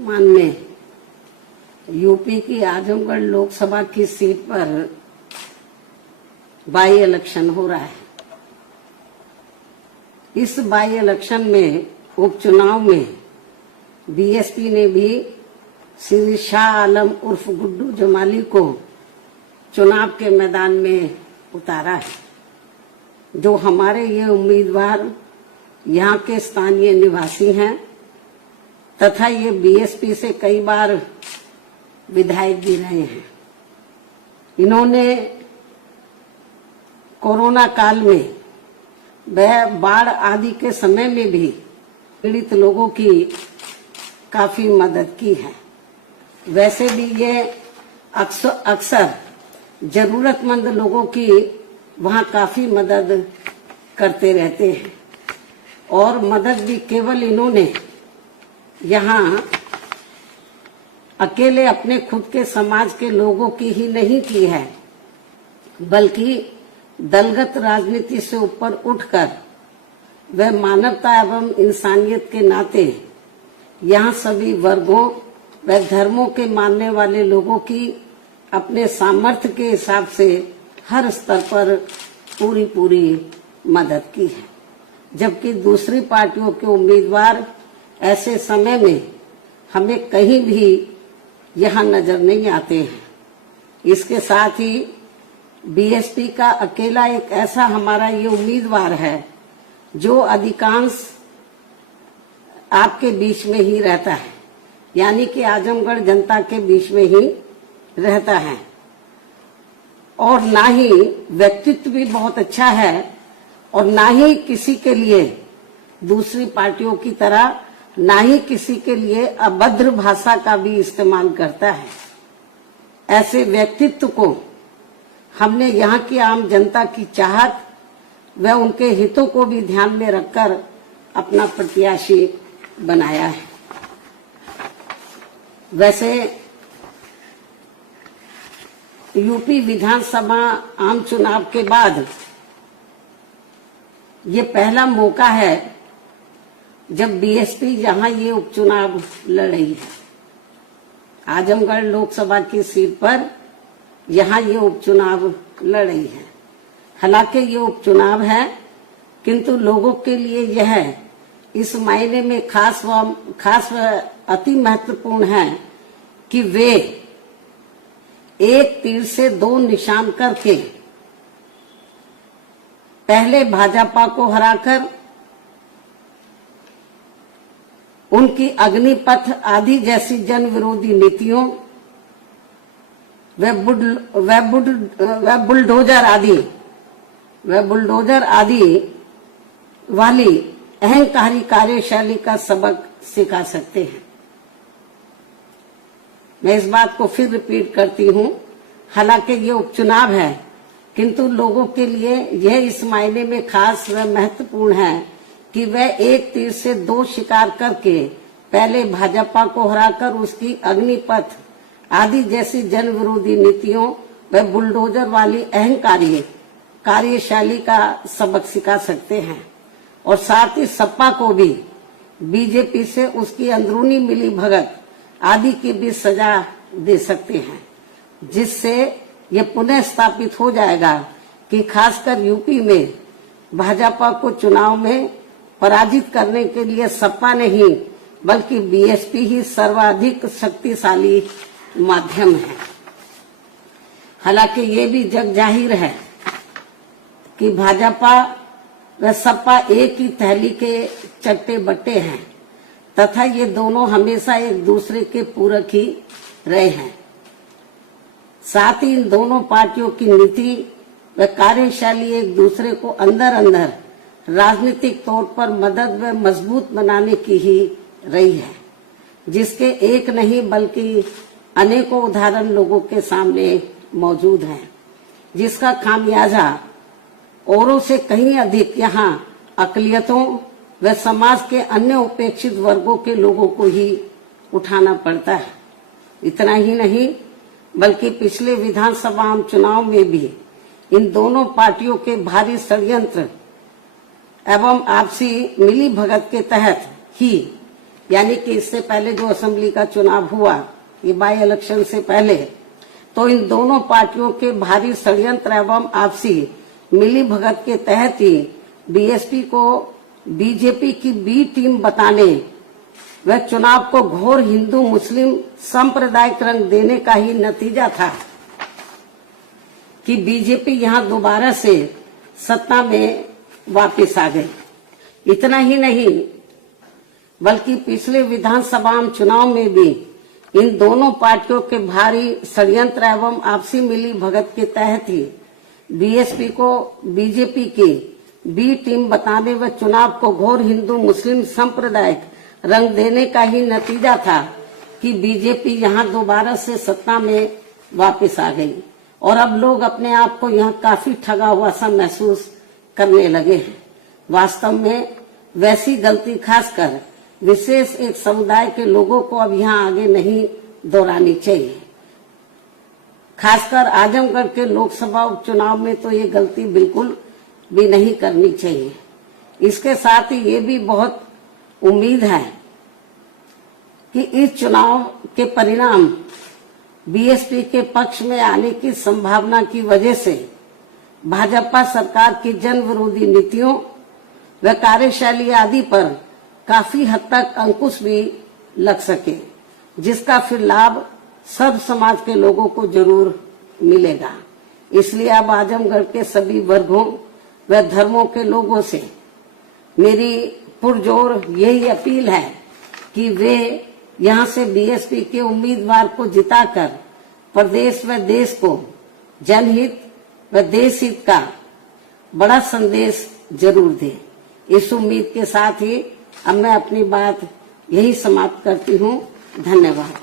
वर्तमान में यूपी की आजमगढ़ लोकसभा की सीट पर बाई इलेक्शन हो रहा है। इस बाई इलेक्शन में उपचुनाव में बीएसपी ने भी श्री शाह आलम उर्फ गुड्डू जमाली को चुनाव के मैदान में उतारा है। जो हमारे ये उम्मीदवार यहाँ के स्थानीय निवासी हैं तथा ये बीएसपी से कई बार विधायक भी रहे हैं। इन्होंने कोरोना काल में वह बाढ़ आदि के समय में भी पीड़ित लोगों की काफी मदद की है। वैसे भी ये अक्सर जरूरतमंद लोगों की वहाँ काफी मदद करते रहते हैं और मदद भी केवल इन्होंने यहाँ अकेले अपने खुद के समाज के लोगों की ही नहीं की है, बल्कि दलगत राजनीति से ऊपर उठकर वह मानवता एवं इंसानियत के नाते यहाँ सभी वर्गों व धर्मों के मानने वाले लोगों की अपने सामर्थ्य के हिसाब से हर स्तर पर पूरी मदद की है। जबकि दूसरी पार्टियों के उम्मीदवार ऐसे समय में हमें कहीं भी यहाँ नजर नहीं आते हैं। इसके साथ ही बीएसपी का अकेला एक ऐसा हमारा ये उम्मीदवार है जो अधिकांश आपके बीच में ही रहता है, यानी कि आजमगढ़ जनता के बीच में ही रहता है और ना ही व्यक्तित्व भी बहुत अच्छा है और ना ही किसी के लिए दूसरी पार्टियों की तरह ना ही किसी के लिए अभद्र भाषा का भी इस्तेमाल करता है। ऐसे व्यक्तित्व को हमने यहाँ की आम जनता की चाहत व उनके हितों को भी ध्यान में रखकर अपना प्रत्याशी बनाया है। वैसे यूपी विधानसभा आम चुनाव के बाद ये पहला मौका है जब बीएसपी यहाँ ये उपचुनाव लड़ रही है। आजमगढ़ लोकसभा की सीट पर यहाँ ये उपचुनाव लड़ रही है। हालांकि ये उपचुनाव है, किंतु लोगों के लिए यह इस मायने में खास व अति महत्वपूर्ण है कि वे एक तीर से दो निशान करके पहले भाजपा को हराकर उनकी अग्निपथ आदि जैसी जन विरोधी नीतियों व बुलडोजर आदि वाली अहंकारी कार्यशैली का सबक सिखा सकते हैं। मैं इस बात को फिर रिपीट करती हूँ, हालांकि ये उपचुनाव है, किंतु लोगों के लिए यह इस मायने में खास व महत्वपूर्ण है कि वह एक तीर से दो शिकार करके पहले भाजपा को हराकर उसकी अग्निपथ आदि जैसी जन विरोधी नीतियों व बुलडोजर वाली अहंकारी कार्यशैली का सबक सिखा सकते हैं और साथ ही सपा को भी बीजेपी से उसकी अंदरूनी मिली भगत आदि की भी सजा दे सकते हैं, जिससे ये पुनः स्थापित हो जाएगा कि खासकर यूपी में भाजपा को चुनाव में पराजित करने के लिए सपा नहीं बल्कि बीएसपी ही सर्वाधिक शक्तिशाली माध्यम है। हालांकि ये भी जग जाहिर है कि भाजपा व सपा एक ही थैली के चट्टे बट्टे हैं तथा ये दोनों हमेशा एक दूसरे के पूरक ही रहे हैं। साथ ही इन दोनों पार्टियों की नीति व कार्यशैली एक दूसरे को अंदर अंदर राजनीतिक तौर पर मदद व मजबूत बनाने की ही रही है, जिसके एक नहीं बल्कि अनेकों उदाहरण लोगों के सामने मौजूद हैं, जिसका खामियाजा औरों से कहीं अधिक यहाँ अकलियतों व समाज के अन्य उपेक्षित वर्गों के लोगों को ही उठाना पड़ता है। इतना ही नहीं बल्कि पिछले विधानसभा आम चुनाव में भी इन दोनों पार्टियों के भारी षड्यंत्र एवं आपसी मिली भगत के तहत ही यानी कि इससे पहले जो असेंबली का चुनाव हुआ, ये बाई इलेक्शन से पहले, तो इन दोनों पार्टियों के भारी षड्यंत्र एवं आपसी मिली भगत के तहत ही बीएसपी को बीजेपी की बी टीम बताने व चुनाव को घोर हिंदू मुस्लिम सांप्रदायिक रंग देने का ही नतीजा था कि बीजेपी यहां दोबारा से सत्ता में वापस आ गई। इतना ही नहीं, बल्कि पिछले विधानसभा चुनाव में भी इन दोनों पार्टियों के भारी षड्यंत्र एवं आपसी मिली भगत के तहत ही बीएसपी को बीजेपी की बी टीम बताने व चुनाव को घोर हिंदू मुस्लिम सांप्रदायिक रंग देने का ही नतीजा था कि बीजेपी यहां दोबारा से सत्ता में वापस आ गई और अब लोग अपने आप को यहां काफी ठगा हुआ सा महसूस करने लगे हैं। वास्तव में वैसी गलती खासकर विशेष एक समुदाय के लोगों को अब यहाँ आगे नहीं दोहरानी चाहिए। खासकर आजमगढ़ के लोकसभा उपचुनाव में तो ये गलती बिल्कुल भी नहीं करनी चाहिए। इसके साथ ही ये भी बहुत उम्मीद है कि इस चुनाव के परिणाम बीएसपी के पक्ष में आने की संभावना की वजह से भाजपा सरकार की जन विरोधी नीतियों व कार्यशैली आदि पर काफी हद तक अंकुश भी लग सके, जिसका फिर लाभ सब समाज के लोगों को जरूर मिलेगा। इसलिए अब आजमगढ़ के सभी वर्गों व धर्मों के लोगों से मेरी पुरजोर यही अपील है कि वे यहां से बीएसपी के उम्मीदवार को जिताकर प्रदेश व देश को जनहित व देश हित का बड़ा संदेश जरूर दें। इस उम्मीद के साथ ही अब मैं अपनी बात यही समाप्त करती हूँ। धन्यवाद।